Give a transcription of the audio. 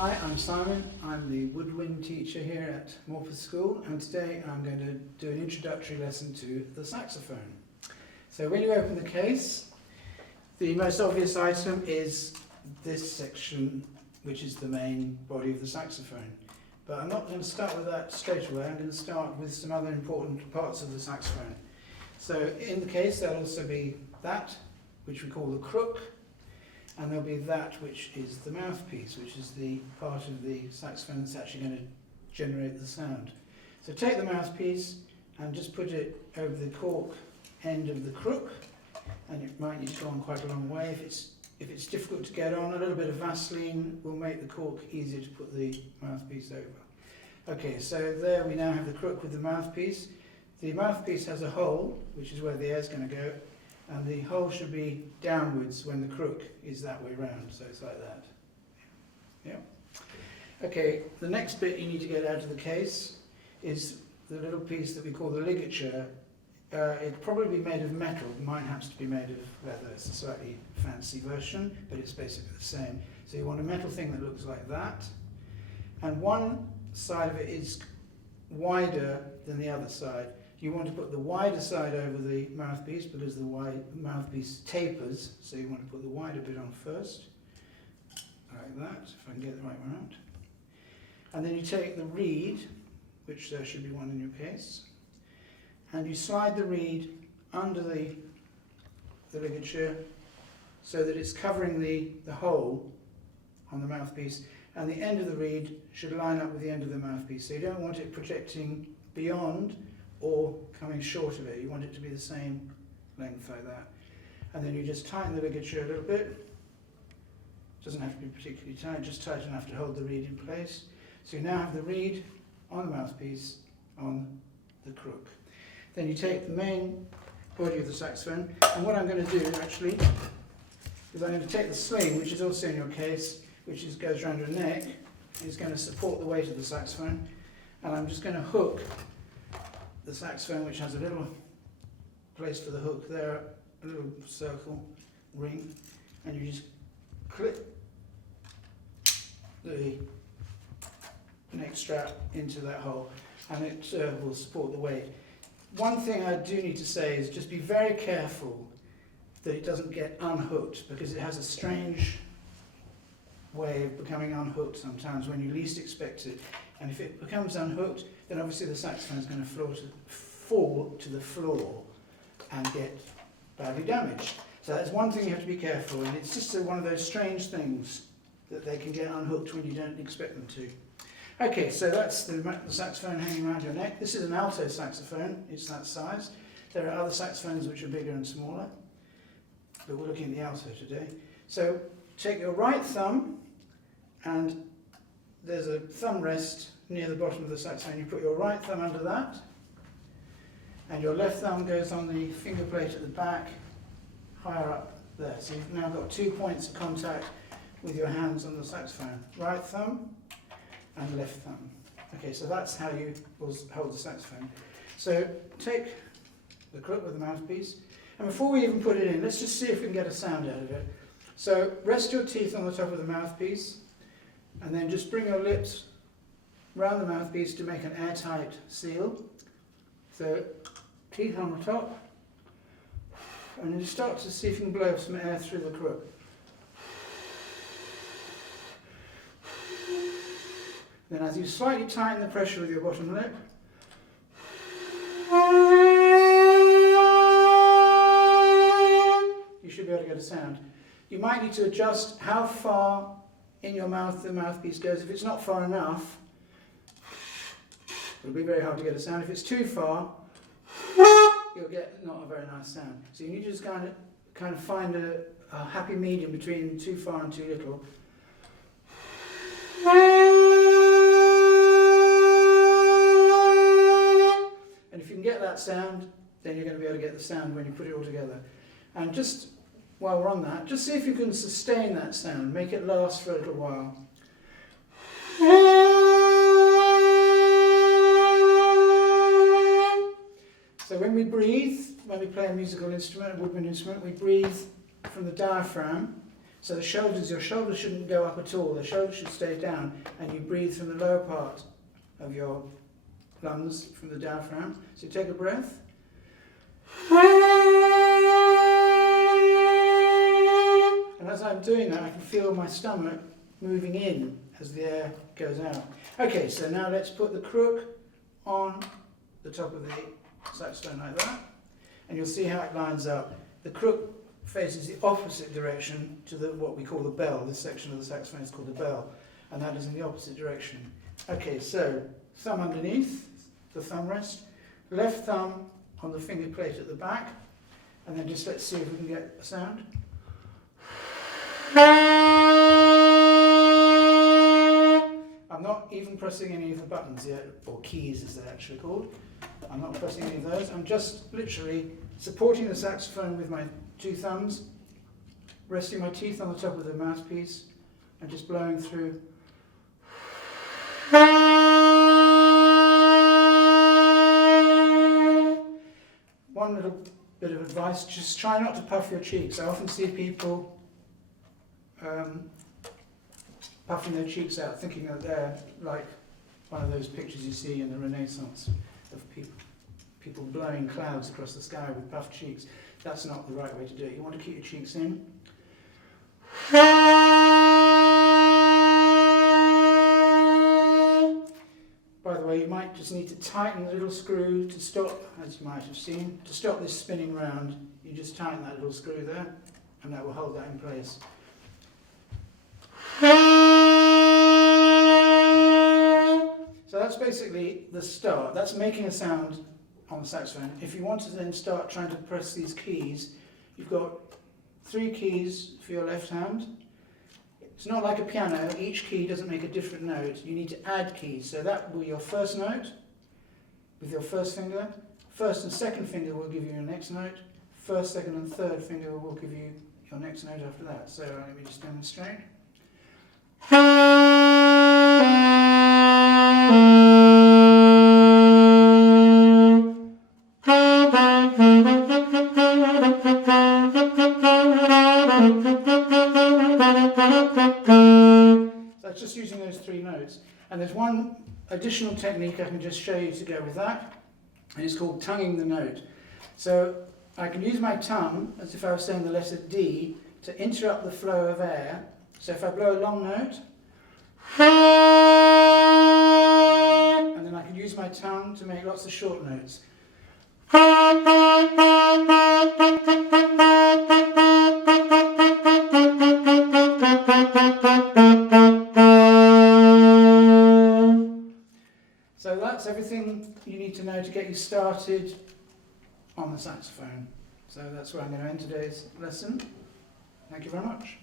Hi, I'm Simon. I'm the woodwind teacher here at Morpeth School, and today I'm going to do an introductory lesson to the saxophone. So when you open the case, the most obvious item is this section, which is the main body of the saxophone. But I'm not going to start with that straight away. I'm going to start with some other important parts of the saxophone. So in the case, there'll also be that, which we call the crook, and there'll be that which is the mouthpiece, which is the part of the saxophone that's actually going to generate the sound. So take the mouthpiece and just put it over the cork end of the crook, and it might need to go on quite a long way. If it's difficult to get on, a little bit of Vaseline will make the cork easier to put the mouthpiece over. Okay, so there we now have the crook with the mouthpiece. The mouthpiece has a hole, which is where the air's going to go, and the hole should be downwards when the crook is that way round, so it's like that. Yeah. Okay, the next bit you need to get out of the case is the little piece that we call the ligature. It'll probably be made of metal, it might have to be made of leather. It's a slightly fancy version, but it's basically the same. So you want a metal thing that looks like that, and one side of it is wider than the other side. You want to put the wider side over the mouthpiece because the mouthpiece tapers, so you want to put the wider bit on first, like that, if I can get the right one out. And then you take the reed, which there should be one in your case, and you slide the reed under the ligature so that it's covering the hole on the mouthpiece, and the end of the reed should line up with the end of the mouthpiece. So you don't want it projecting beyond or coming short of it. You want it to be the same length like that. And then you just tighten the ligature a little bit. It doesn't have to be particularly tight, just tight enough to hold the reed in place. So you now have the reed on the mouthpiece on the crook. Then you take the main body of the saxophone, and what I'm going to do actually is I'm going to take the sling, which is also in your case, which goes around your neck, is going to support the weight of the saxophone, and I'm just going to hook the saxophone, which has a little place for the hook there, a little circle ring, and you just clip the neck strap into that hole, and it will support the weight. One thing I do need to say is just be very careful that it doesn't get unhooked, because it has a strange way of becoming unhooked sometimes when you least expect it. And if it becomes unhooked, then obviously the saxophone is going to fall to the floor and get badly damaged. So that's one thing you have to be careful, and it's just one of those strange things that they can get unhooked when you don't expect them to. Okay, so that's the saxophone hanging around your neck. This is an alto saxophone, it's that size. There are other saxophones which are bigger and smaller, but we're looking at the alto today. So take your right thumb, and there's a thumb rest near the bottom of the saxophone. You put your right thumb under that, and your left thumb goes on the finger plate at the back, higher up there. So you've now got 2 points of contact with your hands on the saxophone. Right thumb and left thumb. Okay, so that's how you will hold the saxophone. So take the crook with the mouthpiece, and before we even put it in, let's just see if we can get a sound out of it. So rest your teeth on the top of the mouthpiece, and then just bring your lips round the mouthpiece to make an airtight seal. So teeth on the top, and then start to see if you can blow some air through the crook. Then as you slightly tighten the pressure with your bottom lip, you should be able to get a sound. You might need to adjust how far in your mouth the mouthpiece goes. If it's not far enough, it'll be very hard to get a sound. If it's too far, you'll get not a very nice sound. So you need to just kind of find a happy medium between too far and too little. And if you can get that sound, then you're going to be able to get the sound when you put it all together. And just while we're on that, just see if you can sustain that sound, make it last for a little while. So when we breathe, when we play a musical instrument, a woodwind instrument, we breathe from the diaphragm. So your shoulders shouldn't go up at all, the shoulders should stay down, and you breathe from the lower part of your lungs, from the diaphragm. So take a breath. And as I'm doing that, I can feel my stomach moving in as the air goes out. Okay, so now let's put the crook on the top of the saxophone like that, and you'll see how it lines up. The crook faces the opposite direction to what we call the bell. This section of the saxophone is called the bell, and that is in the opposite direction. Okay, so thumb underneath the thumb rest, left thumb on the finger plate at the back, and then just let's see if we can get a sound. I'm not even pressing any of the buttons yet, or keys as they're actually called. I'm not pressing any of those. I'm just literally supporting the saxophone with my two thumbs, resting my teeth on the top of the mouthpiece, and just blowing through. One little bit of advice, just try not to puff your cheeks. I often see people puffing their cheeks out, thinking that they're like one of those pictures you see in the Renaissance of people blowing clouds across the sky with puffed cheeks. That's not the right way to do it. You want to keep your cheeks in. By the way, you might just need to tighten the little screw to stop, as you might have seen, to stop this spinning round. You just tighten that little screw there, and that will hold that in place. So that's basically the start. That's making a sound on the saxophone. If you want to then start trying to press these keys, you've got 3 keys for your left hand. It's not like a piano. Each key doesn't make a different note. You need to add keys. So that will be your first note with your first finger. First and second finger will give you your next note. First, second and third finger will give you your next note after that. So let me just demonstrate. That's just using those 3 notes. And there's one additional technique I can just show you to go with that, and it's called tonguing the note. So I can use my tongue, as if I was saying the letter D, to interrupt the flow of air. So if I blow a long note, and then I can use my tongue to make lots of short notes. So that's everything you need to know to get you started on the saxophone. So that's where I'm going to end today's lesson. Thank you very much.